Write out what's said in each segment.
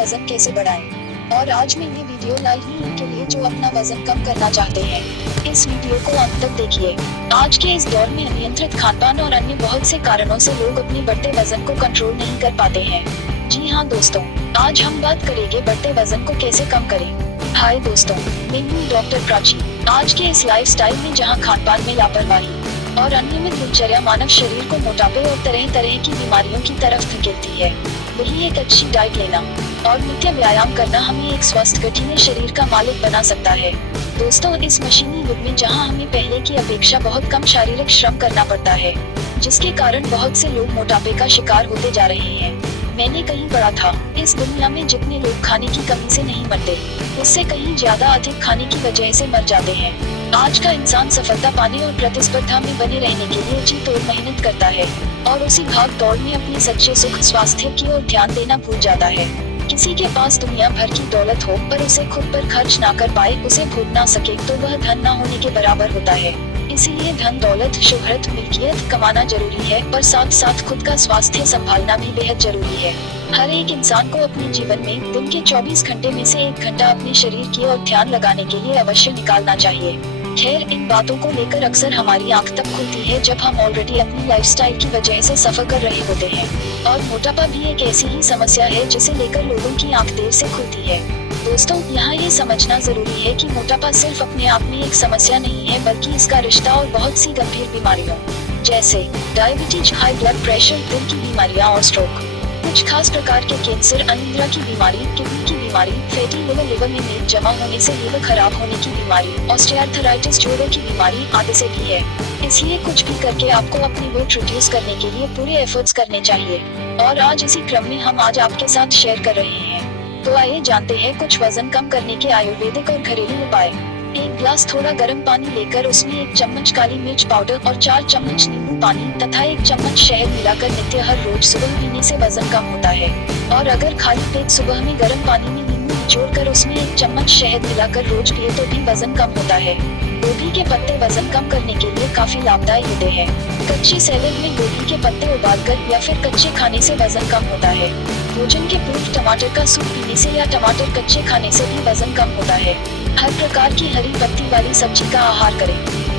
वजन कैसे बढ़ाएं। और आज मैं ये वीडियो लाई हूँ उनके लिए जो अपना वजन कम करना चाहते हैं। इस वीडियो को अंत तक देखिए। आज के इस दौर में अनियंत्रित खानपान और अन्य बहुत से कारणों से लोग अपने बढ़ते वजन को कंट्रोल नहीं कर पाते हैं। जी हाँ दोस्तों, आज हम बात करेंगे बढ़ते वजन को कैसे कम करें। हाय दोस्तों, मैं हूँ डॉक्टर प्राची। आज के इस लाइफस्टाइल में जहाँ खानपान में लापरवाही और अनियमित दिनचर्या मानव शरीर को मोटापे और तरह तरह की बीमारियों की तरफ धकेलती है, वही एक अच्छी डाइट लेना और नित्य व्यायाम करना हमें एक स्वस्थ गठीले शरीर का मालिक बना सकता है। दोस्तों, इस मशीनी युग में जहां हमें पहले की अपेक्षा बहुत कम शारीरिक श्रम करना पड़ता है, जिसके कारण बहुत से लोग मोटापे का शिकार होते जा रहे हैं। मैंने कहीं पढ़ा था, इस दुनिया में जितने लोग खाने की कमी से नहीं मरते, उससे कहीं ज्यादा अधिक खाने की वजह से मर जाते हैं। आज का इंसान सफलता पाने और प्रतिस्पर्धा में बने रहने के लिए जी तोड़ मेहनत करता है और उसी भाग दौड़ में अपने सच्चे सुख स्वास्थ्य की ओर ध्यान देना भूल जाता है। किसी के पास दुनिया भर की दौलत हो पर उसे खुद पर खर्च ना कर पाए, उसे भोग ना सके, तो वह धन ना होने के बराबर होता है। इसीलिए धन, दौलत, शोहरत, मिल्कियत कमाना जरूरी है, पर साथ साथ खुद का स्वास्थ्य संभालना भी बेहद जरूरी है। हर एक इंसान को अपने जीवन में दिन के 24 घंटे में से 1 घंटा अपने शरीर की ओर ध्यान लगाने के लिए अवश्य निकालना चाहिए। खैर, इन बातों को लेकर अक्सर हमारी आंख तब खुलती है जब हम ऑलरेडी अपनी लाइफस्टाइल की वजह से सफर कर रहे होते हैं। और मोटापा भी एक ऐसी ही समस्या है जिसे लेकर लोगों की आंख देर से खुलती है। दोस्तों, यहाँ ये समझना जरूरी है कि मोटापा सिर्फ अपने आप में एक समस्या नहीं है, बल्कि इसका रिश्ता और बहुत सी गंभीर बीमारियों जैसे डायबिटीज, हाई ब्लड प्रेशर, दिल की बीमारियाँ और स्ट्रोक, कुछ खास प्रकार के कैंसर, अनिद्रा की बीमारी, किडनी की बीमारी, फैटी लिवर में मीट जमा होने से लिवर खराब होने की बीमारी, ऑस्टियोआर्थराइटिस, जोड़ों की बीमारी आदि से भी है। इसलिए कुछ भी करके आपको अपनी वेट रिड्यूस करने के लिए पूरे एफर्ट्स करने चाहिए। और आज इसी क्रम में हम आज आपके साथ शेयर कर रहे हैं। तो आइए जानते हैं कुछ वजन कम करने के आयुर्वेदिक और घरेलू उपाय। 1 गिलास थोड़ा गर्म पानी लेकर उसमें 1 चम्मच काली मिर्च पाउडर और 4 चम्मच नींबू पानी तथा 1 चम्मच शहद मिलाकर नित्य हर रोज सुबह पीने से वजन कम होता है। और अगर खाली पेट सुबह में गर्म पानी में नींबू निचोड़कर उसमें 1 चम्मच शहद मिलाकर रोज पिए तो भी वजन कम होता है। गोभी के पत्ते वजन कम करने के लिए काफी लाभदायी होते हैं। कच्चे सैलेड में गोभी के पत्ते उबालकर या फिर कच्चे खाने से वजन कम होता है। भोजन के पूर्व टमाटर का सूप पीने से या टमाटर कच्चे खाने से भी वजन कम होता है। हर प्रकार की हरी पत्ती वाली सब्जी का आहार करें।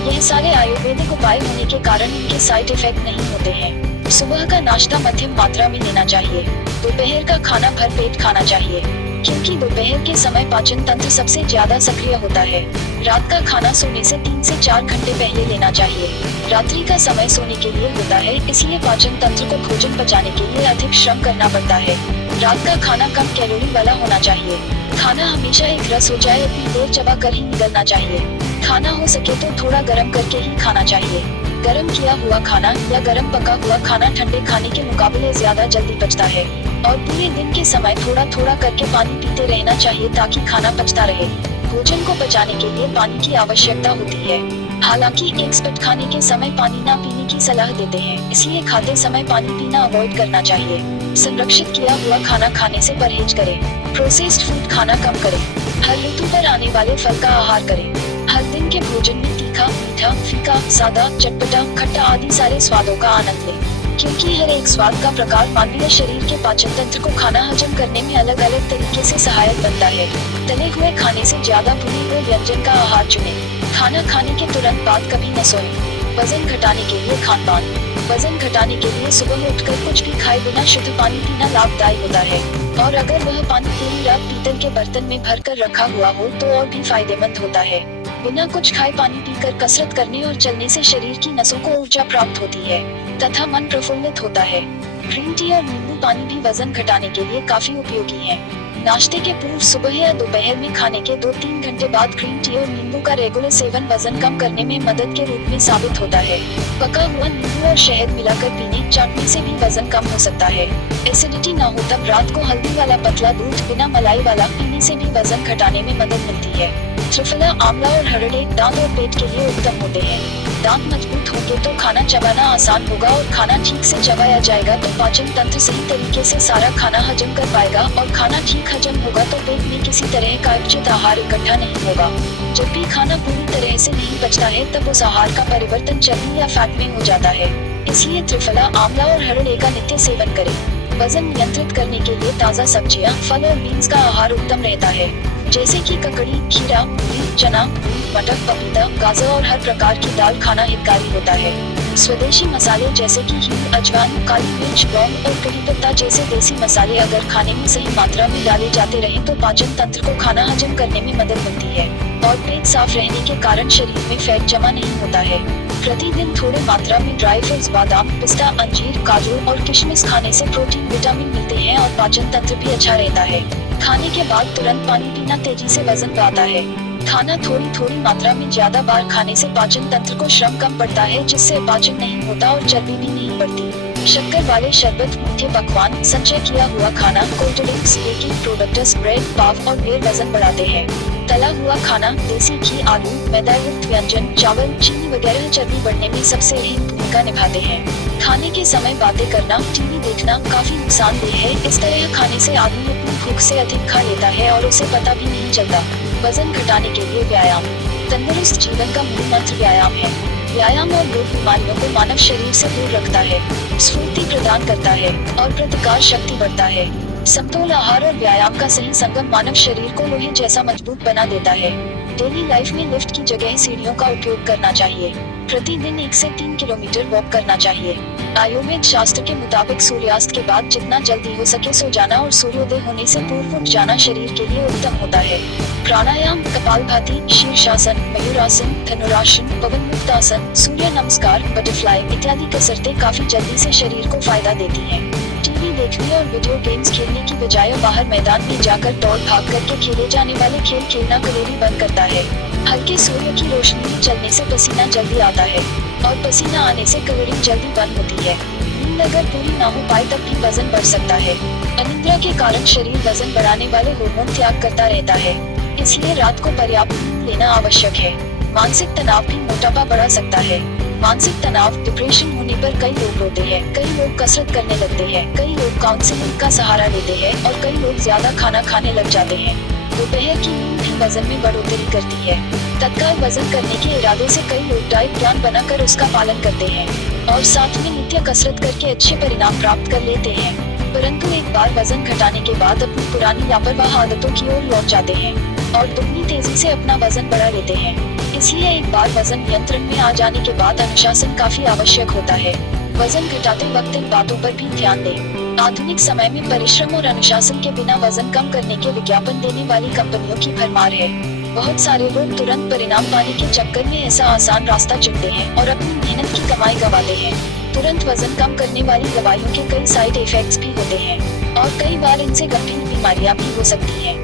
यह सारे आयुर्वेदिक उपाय होने के कारण इनके साइड इफेक्ट नहीं होते हैं। सुबह का नाश्ता मध्यम मात्रा में लेना चाहिए। दोपहर का खाना भरपेट खाना चाहिए, क्योंकि दोपहर के समय पाचन तंत्र सबसे ज्यादा सक्रिय होता है। रात का खाना सोने से 3 से 4 घंटे पहले लेना चाहिए। रात्रि का समय सोने के लिए होता है, इसलिए पाचन तंत्र को भोजन पचाने के लिए अधिक श्रम करना पड़ता है। रात का खाना कम कैलोरी वाला होना चाहिए। खाना हमेशा एक रस हो जाए, अपनी देर चबा कर ही निगलना चाहिए। खाना हो सके तो थोड़ा गर्म करके ही खाना चाहिए। गर्म किया हुआ खाना या गर्म पका हुआ खाना ठंडे खाने के मुकाबले ज्यादा जल्दी पचता है। और पूरे दिन के समय थोड़ा थोड़ा करके पानी पीते रहना चाहिए ताकि खाना पचता रहे। भोजन को पचाने के लिए पानी की आवश्यकता होती है। हालांकि एक्सपर्ट खाने के समय पानी ना पीने की सलाह देते हैं, इसलिए खाते समय पानी पीना अवॉइड करना चाहिए। संरक्षित किया हुआ खाना खाने से परहेज करें। प्रोसेस्ड फूड खाना कम करें। हर ऋतु पर आने वाले फल का आहार करें। हर दिन के भोजन में तीखा, मीठा, फीका, सादा, चटपटा, खट्टा आदि सारे स्वादों का आनंद लें, क्योंकि हर एक स्वाद का प्रकार मानवीय शरीर के पाचन तंत्र को खाना हजम करने में अलग अलग तरीके से सहायक बनता है। तले हुए खाने से ज्यादा भुने हुए व्यंजन का आहार चुनें। खाना खाने के तुरंत बाद कभी न सोएं। वजन घटाने के लिए खानपान। वजन घटाने के लिए सुबह उठकर कुछ भी खाए बिना शुद्ध पानी पीना लाभदायी होता है। और अगर वह पानी पूरी रात पीतल के बर्तन में भर कर रखा हुआ हो तो और भी फायदेमंद होता है। बिना कुछ खाए पानी पीकर कसरत करने और चलने से शरीर की नसों को ऊर्जा प्राप्त होती है तथा मन प्रफुल्लित होता है। ग्रीन टी और नींबू पानी भी वजन घटाने के लिए काफी उपयोगी है। नाश्ते के पूर्व, सुबह या दोपहर में खाने के 2-3 घंटे बाद ग्रीन टी और नींबू का रेगुलर सेवन वजन कम करने में मदद के रूप में साबित होता है। पका हुआ नींबू और शहद मिलाकर पीने चाटने से भी वजन कम हो सकता है। एसिडिटी ना हो तब रात को हल्दी वाला पतला दूध बिना मलाई वाला पीने से भी वजन घटाने में मदद मिलती है। त्रिफला, आंवला और हरड़े दांत और पेट के लिए उत्तम होते हैं। दांत मजबूत होंगे तो खाना चबाना आसान होगा और खाना ठीक से चबाया जाएगा तो पाचन तंत्र सही तरीके से सारा खाना हजम कर पाएगा और खाना ठीक हजम होगा तो पेट में किसी तरह का उचित आहार इकट्ठा नहीं होगा। जब भी खाना पूरी तरह से नहीं पचता है तब उस आहार का परिवर्तन चर्बी या फैट में हो जाता है। इसलिए त्रिफला, आंवला और हरड़े का नित्य सेवन करें। वजन नियंत्रित करने के लिए ताज़ा सब्जियां, फल और बीन्स का आहार उत्तम रहता है, जैसे कि ककड़ी, खीरा, मूली, चना, मूंग, मटर, पपीता, गाजर और हर प्रकार की दाल खाना हितकारी होता है। स्वदेशी मसाले जैसे कि हींग, अजवाइन, काली मिर्च, लौंग और कड़ी पत्ता जैसे देसी मसाले अगर खाने में सही मात्रा में डाले जाते रहे तो पाचन तंत्र को खाना हजम करने में मदद मिलती है और पेट साफ रहने के कारण शरीर में फैट जमा नहीं होता है। प्रतिदिन थोड़े मात्रा में ड्राई फ्रूट्स, बादाम, पिस्ता, अंजीर, काजू और किशमिश खाने से प्रोटीन, विटामिन मिलते हैं और पाचन तंत्र भी अच्छा रहता है। खाने के बाद तुरंत पानी पीना तेजी से वजन बढ़ाता है। खाना थोड़ी मात्रा में ज्यादा बार खाने से पाचन तंत्र को श्रम कम पड़ता है, जिससे पाचन नहीं होता और चर्बी भी नहीं बढ़ती। शक्कर वाले शरबत, मीठे पकवान, संचय किया हुआ खाना, cold drinks, baking products, bread, पाव और बेर वजन बढ़ाते हैं। तला हुआ खाना, देसी घी, आलू, मैदा युक्त व्यंजन, चावल, चीनी वगैरह चर्बी बढ़ने में सबसे अहम भूमिका निभाते हैं। खाने के समय बातें करना, टीवी देखना काफी नुकसानदेह है। इस तरह खाने से आदमी अपनी भूख से अधिक खा लेता है और उसे पता भी नहीं चलता। वजन घटाने के लिए व्यायाम। तंदुरुस्त जीवन का मूल मंत्र व्यायाम है। व्यायाम और योग बीमारियों को मानव शरीर से दूर रखता है, स्फूर्ति प्रदान करता है और प्रतिकार शक्ति बढ़ता है। समतोल आहार और व्यायाम का सही संगम मानव शरीर को लोहे जैसा मजबूत बना देता है। डेली लाइफ में लिफ्ट की जगह सीढ़ियों का उपयोग करना चाहिए। प्रतिदिन 1 से 3 किलोमीटर वॉक करना चाहिए। आयुर्वेद शास्त्र के मुताबिक सूर्यास्त के बाद जितना जल्दी हो सके सो जाना और सूर्योदय होने से पूर्व उठ जाना शरीर के लिए उत्तम होता है। प्राणायाम, कपालभाति, शीर्षासन, मयूरासन, धनुरासन, पवन मुक्त आसन, सूर्य नमस्कार, बटरफ्लाई इत्यादि कसरतें काफी जल्दी से शरीर को फायदा देती हैं। टीवी देखने और वीडियो गेम्स खेलने की बजाय बाहर मैदान में जाकर दौड़ भाग करके खेले जाने वाले खेल खेलना कैलोरी बर्न करता है। हल्के सूर्य की रोशनी में चलने से पसीना जल्दी आता है और पसीना आने से कैलोरी जल्दी बर्न होती है। नींद अगर पूरी ना हो पाए तब भी वजन बढ़ सकता है। अनिद्रा के कारण शरीर वजन बढ़ाने वाले हार्मोन त्याग करता रहता है, इसलिए रात को पर्याप्त नींद लेना आवश्यक है। मानसिक तनाव भी मोटापा बढ़ा सकता है। मानसिक तनाव, डिप्रेशन होने पर कई लोग रोते हैं, कई लोग कसरत करने लगते हैं, कई लोग काउंसलिंग का सहारा लेते हैं और कई लोग ज्यादा खाना खाने लग जाते हैं। दोपहर की नींद भी वजन में बढ़ोतरी करती है। तत्काल वजन करने के इरादे से कई लोग डाइट प्लान बनाकर उसका पालन करते हैं और साथ में नित्य कसरत करके अच्छे परिणाम प्राप्त कर लेते हैं, परंतु एक बार वजन घटाने के बाद अपनी पुरानी लापरवाह आदतों की ओर लौट जाते हैं और दुगनी तेजी से अपना वजन बढ़ा लेते हैं। इसलिए एक बार वजन नियंत्रण में आ जाने के बाद अनुशासन काफी आवश्यक होता है। वजन घटाते वक्त इन बातों पर भी ध्यान दें। आधुनिक समय में परिश्रम और अनुशासन के बिना वजन कम करने के विज्ञापन देने वाली कंपनियों की भरमार है। बहुत सारे लोग तुरंत परिणाम पाने के चक्कर में ऐसा आसान रास्ता चुनते हैं और अपनी मेहनत की कमाई गंवाते हैं। तुरंत वजन कम करने वाली दवाइयों के कई साइड इफेक्ट्स भी होते हैं और कई बार इनसे गंभीर बीमारियां भी हो सकती हैं।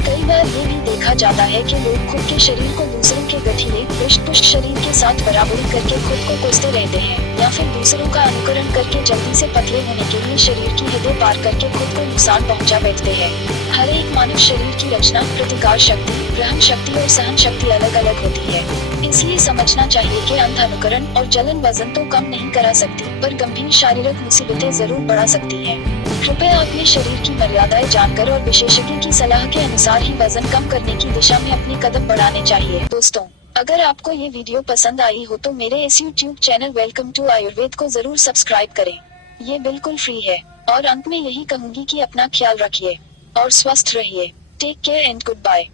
कई बार ये भी देखा जाता है कि लोग खुद के शरीर को दूसरों के गठीले, पुष्ट शरीर के साथ बराबरी करके खुद को कोसते रहते हैं या फिर दूसरों का अनुकरण करके जल्दी से पतले होने के लिए शरीर की हदें पार करके खुद को नुकसान पहुंचा बैठते हैं। हर एक मानव शरीर की रचना, प्रतिकार शक्ति, ग्रहण शक्ति और सहन शक्ति अलग अलग होती है, इसलिए समझना चाहिए कि अंध अनुकरण और जलन वजन तो कम नहीं करा सकती, पर गंभीर शारीरिक मुसीबतें जरूर बढ़ा सकती हैं। कृपया अपने शरीर की मर्यादाएं जानकर और विशेषज्ञ की सलाह के अनुसार ही वजन कम करने की दिशा में अपनी कदम बढ़ाने चाहिए। दोस्तों, अगर आपको ये वीडियो पसंद आई हो तो मेरे इस YouTube channel welcome to Ayurveda को जरूर सब्सक्राइब करें। ये बिल्कुल फ्री है और अंत में यही कहूंगी कि अपना ख्याल रखिए और स्वस्थ रहिए। Take care and good bye.